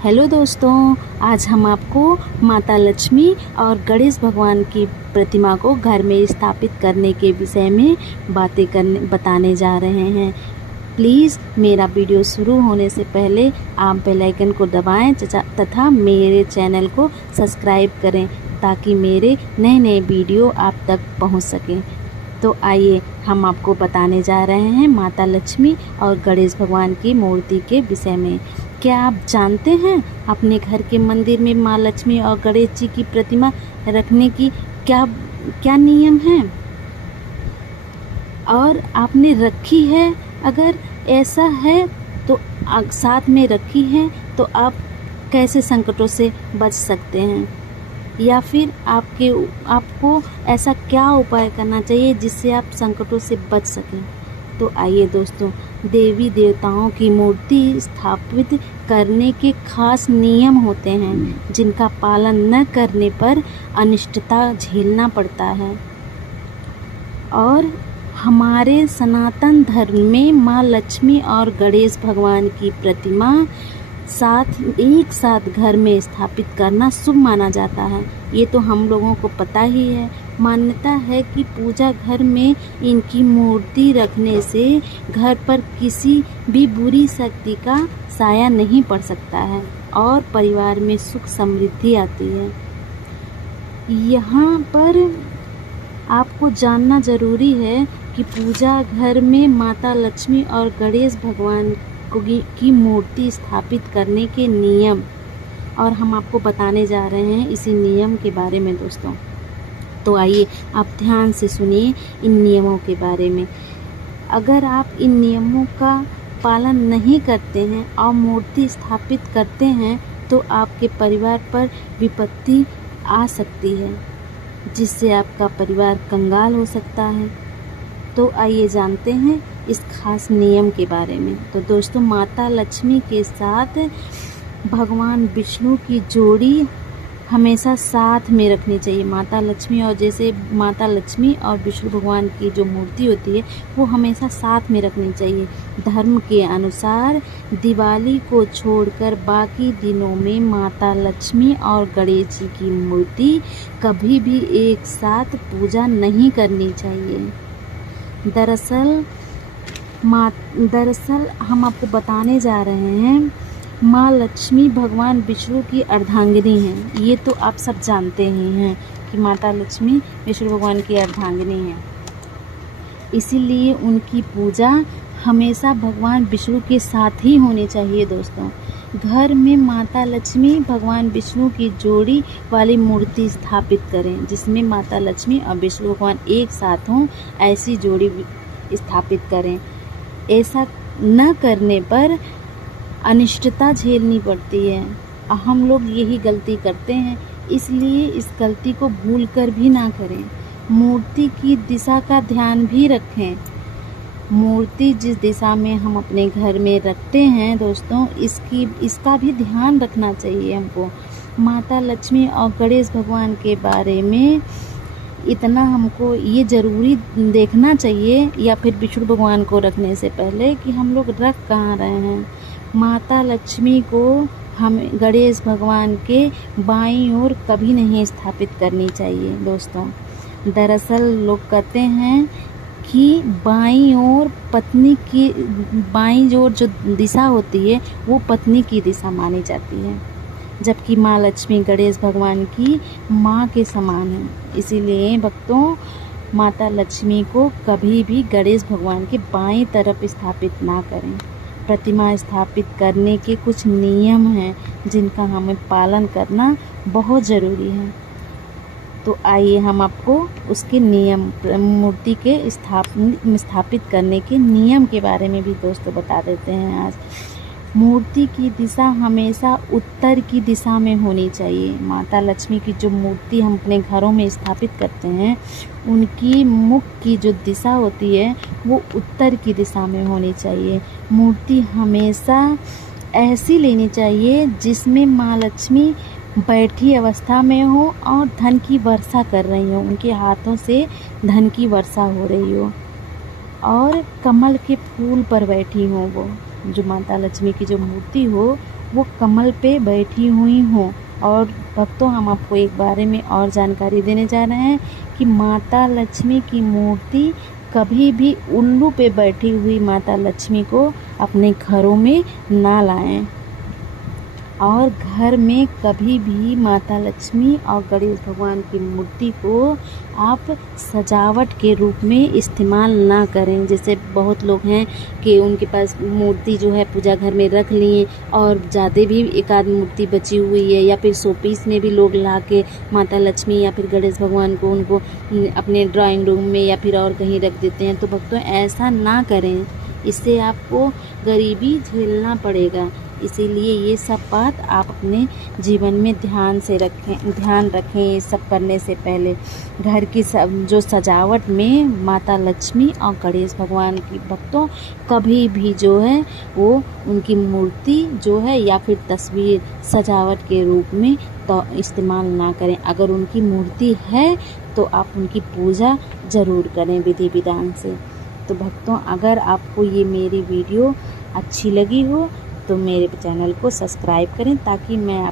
Hello दोस्तों, आज हम आपको माता लक्ष्मी और गणेश भगवान की प्रतिमा को घर में स्थापित करने के विषय में बताने जा रहे हैं। प्लीज़ मेरा वीडियो शुरू होने से पहले आप बेल आइकन को दबाएं तथा मेरे चैनल को सब्सक्राइब करें ताकि मेरे नए नए वीडियो आप तक पहुंच सकें। तो आइए हम आपको बताने जा रहे हैं माता लक्ष्मी और गणेश भगवान की मूर्ति के विषय में। क्या आप जानते हैं अपने घर के मंदिर में माँ लक्ष्मी और गणेश जी की प्रतिमा रखने की क्या क्या नियम हैं? और आपने रखी है? अगर ऐसा है तो साथ में रखी है तो आप कैसे संकटों से बच सकते हैं, या फिर आपको ऐसा क्या उपाय करना चाहिए जिससे आप संकटों से बच सकें। तो आइए दोस्तों, देवी देवताओं की मूर्ति स्थापित करने के खास नियम होते हैं जिनका पालन न करने पर अनिष्टता झेलना पड़ता है। और हमारे सनातन धर्म में माँ लक्ष्मी और गणेश भगवान की प्रतिमा एक साथ घर में स्थापित करना शुभ माना जाता है। ये तो हम लोगों को पता ही है। मान्यता है कि पूजा घर में इनकी मूर्ति रखने से घर पर किसी भी बुरी शक्ति का साया नहीं पड़ सकता है और परिवार में सुख समृद्धि आती है। यहाँ पर आपको जानना ज़रूरी है कि पूजा घर में माता लक्ष्मी और गणेश भगवान की मूर्ति स्थापित करने के नियम, और हम आपको बताने जा रहे हैं इसी नियम के बारे में दोस्तों। तो आइए आप ध्यान से सुनिए इन नियमों के बारे में। अगर आप इन नियमों का पालन नहीं करते हैं और मूर्ति स्थापित करते हैं तो आपके परिवार पर विपत्ति आ सकती है, जिससे आपका परिवार कंगाल हो सकता है। तो आइए जानते हैं इस खास नियम के बारे में। तो दोस्तों, माता लक्ष्मी के साथ भगवान विष्णु की जोड़ी हमेशा साथ में रखनी चाहिए। माता लक्ष्मी और विष्णु भगवान की जो मूर्ति होती है वो हमेशा साथ में रखनी चाहिए। धर्म के अनुसार दिवाली को छोड़कर बाकी दिनों में माता लक्ष्मी और गणेश जी की मूर्ति कभी भी एक साथ पूजा नहीं करनी चाहिए। दरअसल हम आपको बताने जा रहे हैं माँ लक्ष्मी भगवान विष्णु की अर्धांगिनी हैं। ये तो आप सब जानते ही हैं कि माता लक्ष्मी विष्णु भगवान की अर्धांगिनी हैं। इसीलिए उनकी पूजा हमेशा भगवान विष्णु के साथ ही होनी चाहिए दोस्तों। घर में माता लक्ष्मी भगवान विष्णु की जोड़ी वाली मूर्ति स्थापित करें जिसमें माता लक्ष्मी और विष्णु भगवान एक साथ हों, ऐसी जोड़ी स्थापित करें। ऐसा न करने पर अनिष्टता झेलनी पड़ती है। हम लोग यही गलती करते हैं, इसलिए इस गलती को भूलकर भी ना करें। मूर्ति की दिशा का ध्यान भी रखें। मूर्ति जिस दिशा में हम अपने घर में रखते हैं दोस्तों, इसका भी ध्यान रखना चाहिए हमको। माता लक्ष्मी और गणेश भगवान के बारे में इतना हमको ये ज़रूरी देखना चाहिए, या फिर विष्णु भगवान को रखने से पहले, कि हम लोग रख कहाँ रहे हैं। माता लक्ष्मी को हम गणेश भगवान के बाईं ओर कभी नहीं स्थापित करनी चाहिए दोस्तों। दरअसल लोग कहते हैं कि बाईं ओर जो दिशा होती है वो पत्नी की दिशा मानी जाती है, जबकि माँ लक्ष्मी गणेश भगवान की माँ के समान है। इसीलिए भक्तों, माता लक्ष्मी को कभी भी गणेश भगवान के बाईं तरफ स्थापित ना करें। प्रतिमा स्थापित करने के कुछ नियम हैं जिनका हमें पालन करना बहुत ज़रूरी है। तो आइए हम आपको उसके नियम, मूर्ति के स्थापित करने के नियम के बारे में भी दोस्तों बता देते हैं आज। मूर्ति की दिशा हमेशा उत्तर की दिशा में होनी चाहिए। माता लक्ष्मी की जो मूर्ति हम अपने घरों में स्थापित करते हैं, उनकी मुख की जो दिशा होती है वो उत्तर की दिशा में होनी चाहिए। मूर्ति हमेशा ऐसी लेनी चाहिए जिसमें माँ लक्ष्मी बैठी अवस्था में हो और धन की वर्षा कर रही हो, उनके हाथों से धन की वर्षा हो रही हो और कमल के फूल पर बैठी हो। वो जो माता लक्ष्मी की जो मूर्ति हो वो कमल पे बैठी हुई हों। और भक्तों, हम आपको एक बारे में और जानकारी देने जा रहे हैं कि माता लक्ष्मी की मूर्ति कभी भी उल्लू पे बैठी हुई माता लक्ष्मी को अपने घरों में ना लाएं। और घर में कभी भी माता लक्ष्मी और गणेश भगवान की मूर्ति को आप सजावट के रूप में इस्तेमाल ना करें। जैसे बहुत लोग हैं कि उनके पास मूर्ति जो है पूजा घर में रख लिए और ज़्यादा भी एक आध मूर्ति बची हुई है, या फिर शोपीस में भी लोग ला के माता लक्ष्मी या फिर गणेश भगवान को उनको अपने ड्राइंग रूम में या फिर और कहीं रख देते हैं। तो भक्तों, ऐसा ना करें, इससे आपको गरीबी झेलना पड़ेगा। इसीलिए ये सब बात आप अपने जीवन में ध्यान रखें ये सब करने से पहले। घर की जो सजावट में माता लक्ष्मी और गणेश भगवान की भक्तों कभी भी जो है वो उनकी मूर्ति जो है या फिर तस्वीर सजावट के रूप में तो इस्तेमाल ना करें। अगर उनकी मूर्ति है तो आप उनकी पूजा ज़रूर करें विधि विधान से। तो भक्तों, अगर आपको ये मेरी वीडियो अच्छी लगी हो तो मेरे चैनल को सब्सक्राइब करें, ताकि मैं